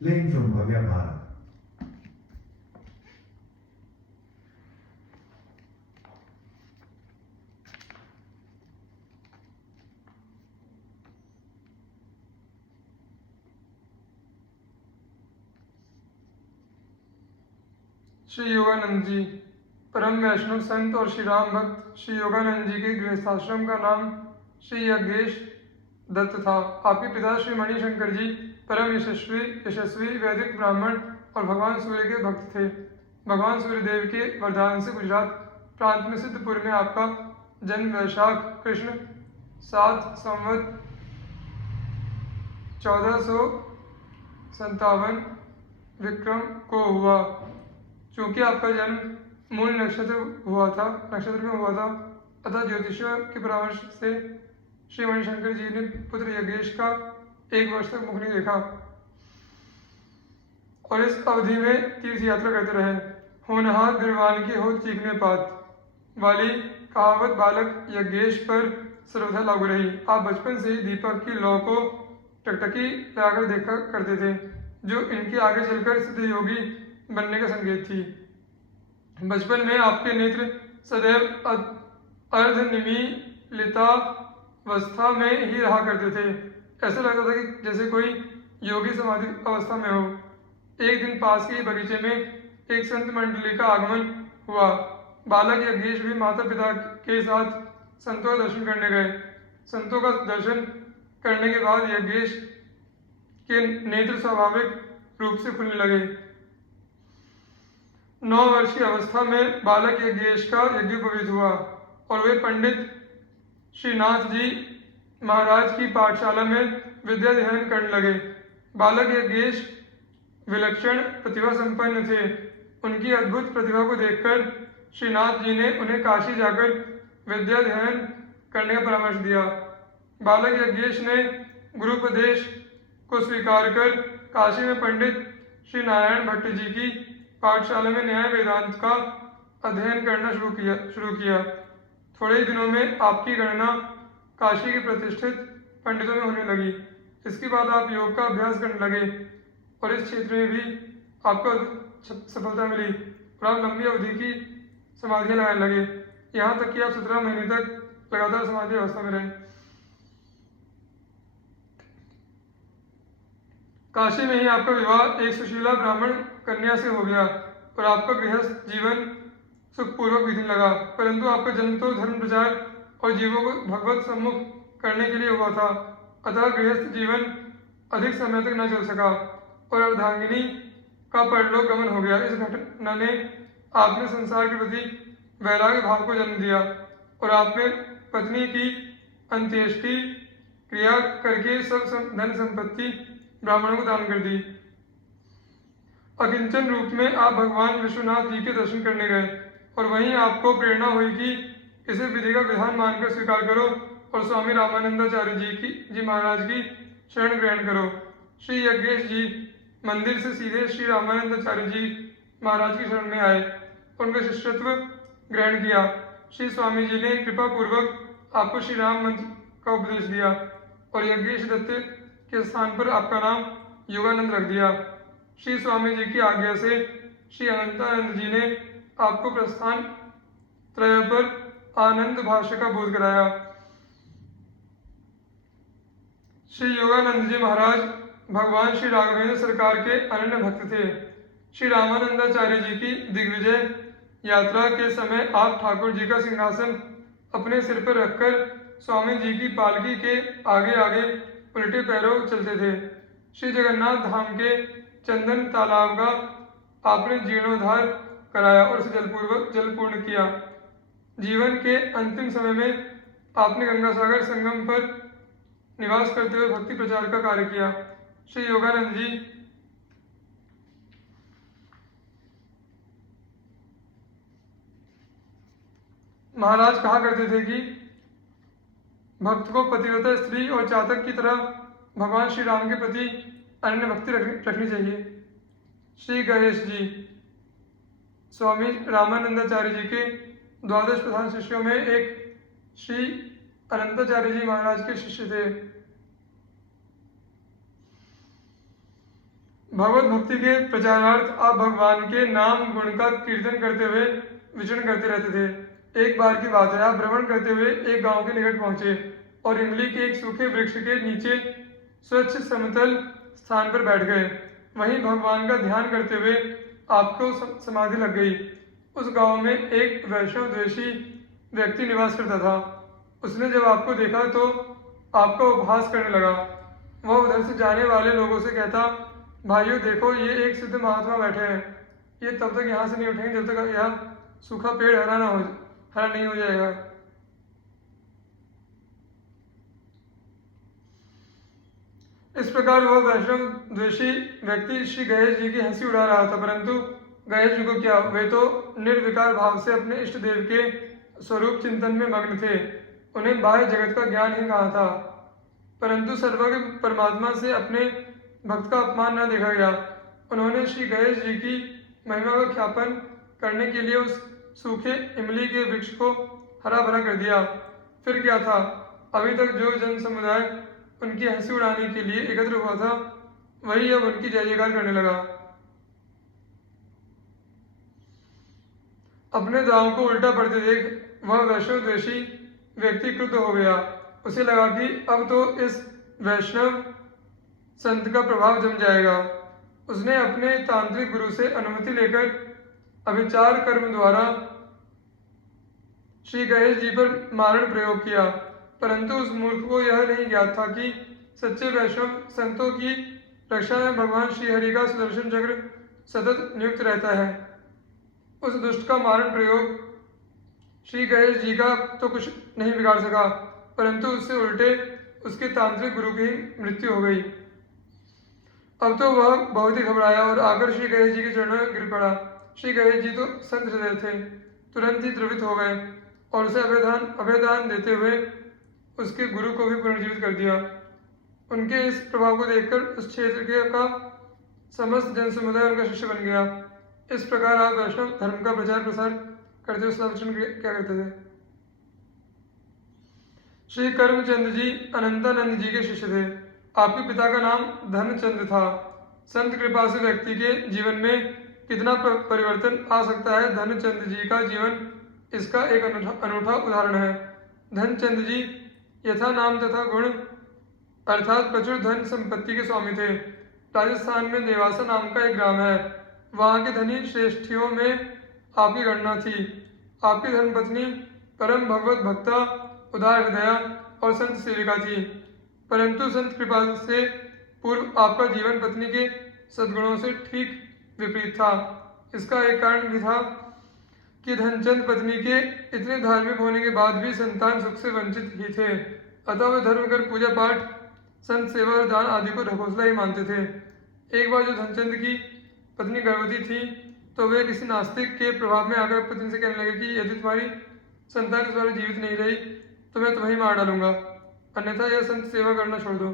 Playing from Bhavya Bharat. Shri Yogananda ji परम वैष्णव संत और श्री राम भक्त श्री योगानंद जी के गृहस्थाश्रम का नाम श्री यज्ञेश दत्त था। आपके पिता श्री मणिशंकर जी परम यशस्वी वैदिक ब्राह्मण और भगवान सूर्य के भक्त थे। भगवान सूर्य देव के वरदान से गुजरात प्रांत में सिद्धपुर में आपका जन्म वैशाख कृष्ण 7 संवत 1457 विक्रम को हुआ। चूंकि आपका जन्म मूल नक्षत्र में हुआ था, अतः ज्योतिषियों के परामर्श से श्री मणिशंकर जी ने पुत्र यज्ञेश का 1 वर्ष तक मुख नहीं देखा और इस अवधि में तीर्थ यात्रा करते रहे। होनहार बिरवान की हो चीखने पात वाली कहावत बालक यज्ञेश पर सर्वथा लागू रही। आप बचपन से ही दीपक की लौ को टकटकी लगाकर देखा करते थे, जो इनके आगे चलकर सिद्ध योगी बनने का संकेत थी। बचपन में आपके नेत्र सदैव अर्धनिमीलितावस्था में ही रहा करते थे। ऐसा लगता था कि जैसे कोई योगी समाधि अवस्था में हो। एक दिन पास के बगीचे में एक संत मंडली का आगमन हुआ। बालक यज्ञेश भी माता पिता के साथ संतों का दर्शन करने गए। संतों का दर्शन करने के बाद यज्ञेश के नेत्र स्वाभाविक रूप से खुलने लगे। 9 वर्ष की अवस्था में बालक यज्ञेश का यज्ञोपवीत हुआ और वे पंडित श्रीनाथ जी महाराज की पाठशाला में विद्या अध्ययन करने लगे। बालक यज्ञेश विलक्षण प्रतिभा संपन्न थे। उनकी अद्भुत प्रतिभा को देखकर श्रीनाथ जी ने उन्हें काशी जाकर विद्या अध्ययन करने का परामर्श दिया। बालक यज्ञेश ने गुरुपदेश को स्वीकार कर काशी में पंडित श्री नारायण भट्ट जी की पाठशाला में न्याय वेदांत का अध्ययन करना शुरू किया। थोड़े ही दिनों में आपकी गणना काशी के प्रतिष्ठित पंडितों में होने लगी। इसके बाद आप योग का अभ्यास करने लगे और इस क्षेत्र में भी आपको सफलता मिली और आप लंबी अवधि की समाधियां लगाने लगे, यहाँ तक कि आप 17 महीने तक लगातार समाधि अवस्था में रहे। काशी में ही आपका विवाह एक सुशीला ब्राह्मण कन्या से हो गया और आपका गृहस्थ जीवन सुखपूर्वक बीतने लगा। परंतु आपका जन्म तो धर्म प्रचार और जीवों को भगवत सम्मुख करने के लिए हुआ था, अतः गृहस्थ जीवन अधिक समय तक न चल सका और अर्धांगिनी का परलोक गमन हो गया। इस घटना ने आप में संसार के प्रति वैराग्य भाव को जन्म दिया और आपने पत्नी की अंत्येष्टि क्रिया करके सब धन संपत्ति ब्राह्मणों को दान कर दी। अकिंचन रूप में आप भगवान विश्वनाथ जी के दर्शन करने गए और वहीं आपको प्रेरणा हुई कि इसे विधि का विधान मानकर स्वीकार करो और स्वामी रामानंदाचार्य जी महाराज की शरण ग्रहण करो। श्री यज्ञेश जी मंदिर से सीधे श्री रामानंदाचार्य जी महाराज की शरण में आए, उनका शिष्यत्व ग्रहण किया। श्री स्वामी जी ने कृपा पूर्वक आपको श्री राम मंत्र का उपदेश दिया और यज्ञेश दत्त के स्थान पर आपका नाम योगानंद रख दिया। श्री स्वामी जी की आज्ञा से श्री अनंतानंद जी ने आपको प्रस्थान त्रय पर आनंद भाष्य का बोध कराया। श्री योगानंद जी महाराज भगवान श्री राघवेंद्र सरकार के अनन्य भक्त थे। श्री रामानंदाचार्य जी की दिग्विजय यात्रा के समय आप ठाकुर जी का सिंहासन अपने सिर पर रखकर स्वामी जी की पालकी के आगे आगे उल्टे पैरों चलते थे। श्री जगन्नाथ धाम के चंदन तालाब का आपने जीर्णोद्धार कराया और उसे जलपूर्ण किया। जीवन के अंतिम समय में आपने गंगासागर संगम पर निवास करते हुए भक्ति प्रचार का कार्य किया। श्री योगानंद जी महाराज कहा करते थे कि भक्त को पतिव्रता स्त्री और चातक की तरह भगवान श्री राम के प्रति अनन्य भक्ति रखनी चाहिए। श्री गणेश जी स्वामी रामानंदाचार्य जी के 12 प्रधान शिष्यों में एक श्री अनंताचार्य जी महाराज के शिष्य थे। भगवत भक्ति के प्रचारार्थ आप भगवान के नाम गुण का कीर्तन करते हुए विचरण करते रहते थे। एक बार की बात है, आप भ्रमण करते हुए एक गांव के निकट पहुंचे और इमली के एक सूखे वृक्ष के नीचे स्वच्छ समतल स्थान पर बैठ गए। वहीं भगवान का ध्यान करते हुए आपको समाधि लग गई। उस गांव में एक वैष्णव द्वेषी व्यक्ति निवास करता था। उसने जब आपको देखा तो आपका उपहास करने लगा। वह उधर से जाने वाले लोगों से कहता, भाइयों देखो, ये एक सिद्ध महात्मा बैठे हैं। ये तब तक यहाँ से नहीं उठेंगे जब तक यह सूखा पेड़ हरा नहीं हो जाएगा। इस प्रकार वह वैष्णव द्वेषी व्यक्ति श्री गणेश जी की हंसी उड़ा रहा था, परंतु गणेश जी को क्या, वे तो निर्विकार भाव से अपने इष्ट देव के स्वरूप चिंतन में मग्न थे। उन्हें बाह्य जगत का ज्ञान ही कहा था, परंतु सर्वज्ञ परमात्मा से अपने भक्त का अपमान न देखा गया। उन्होंने श्री गणेश जी की महिमा का ख्यापन करने के लिए उस सूखे इमली के वृक्ष को हरा भरा कर दिया। फिर क्या था, अभी तक जो जन समुदाय उनकी हंसी उड़ाने के लिए एकत्र हुआ था, वही अब उनकी जय जयकार करने लगा। अपने दांव को उल्टा पड़ते देख वह वैष्णव द्वेषी व्यक्ति क्रुद्ध हो गया। उसे लगा कि अब तो इस वैष्णव संत का प्रभाव जम जाएगा। उसने अपने तांत्रिक गुरु से अनुमति लेकर अभिचार कर्म द्वारा श्री गणेश जी पर मारण प्रयोग किया, परंतु उस मूर्ख को यह नहीं ज्ञात था कि सच्चे वैष्णव संतों की रक्षा में भगवान श्रीहरि का सुदर्शन चक्र सतत नियुक्त रहता है। उस दुष्ट का मारण प्रयोग श्री गणेश जी का तो कुछ नहीं बिगाड़ सका, परंतु उससे उल्टे उसके तांत्रिक गुरु की मृत्यु हो गई। अब तो वह बहुत ही घबराया और आकर श्री गणेश जी के चरणों में गिर पड़ा। श्री गणेश जी तो संत हृदय थे, तुरंत ही द्रवित हो गए और उसे अभयदान देते हुए उसके गुरु को भी पुनर्जीवित कर दिया। उनके इस प्रभाव को देखकर उस क्षेत्र का समस्त जन समुदाय उनका शिष्य बन गया। इस प्रकार आप वैष्णव धर्म का प्रचार प्रसार करते हुए संरक्षण क्या करते थे। श्री कर्मचंद जी अनंतानंद जी के शिष्य थे। आपके पिता का नाम धनचंद था। संत कृपा से व्यक्ति के जीवन में कितना परिवर्तन आ सकता है, धनचंद जी का जीवन इसका एक अनूठा उदाहरण है। धनचंद जी यथा नाम तथा गुण अर्थात प्रचुर धन संपत्ति के स्वामी थे। राजस्थान में देवासा नाम का एक ग्राम है, वहाँ के धनी श्रेष्ठियों में आपकी गणना थी। आपकी धर्मपत्नी परम भगवत भक्ता, उदार हृदया और संत सेविका थी, परंतु संत कृपा से पूर्व आपका जीवन पत्नी के सद्गुणों से ठीक विपरीत था। इसका एक कारण भी था कि धनचंद पत्नी के इतने धार्मिक होने के बाद भी संतान सुख से वंचित ही थे, अतः वे धर्म कर पूजा पाठ, संत सेवा और दान आदि को ढकोसला ही मानते थे। एक बार जो धनचंद की पत्नी गर्भवती थी तो वे किसी नास्तिक के प्रभाव में आकर पत्नी से कहने लगे कि यदि तुम्हारी संतान इस बार जीवित नहीं रही तो मैं तुम्हें मार डालूंगा, अन्यथा यह संत सेवा करना छोड़ दो।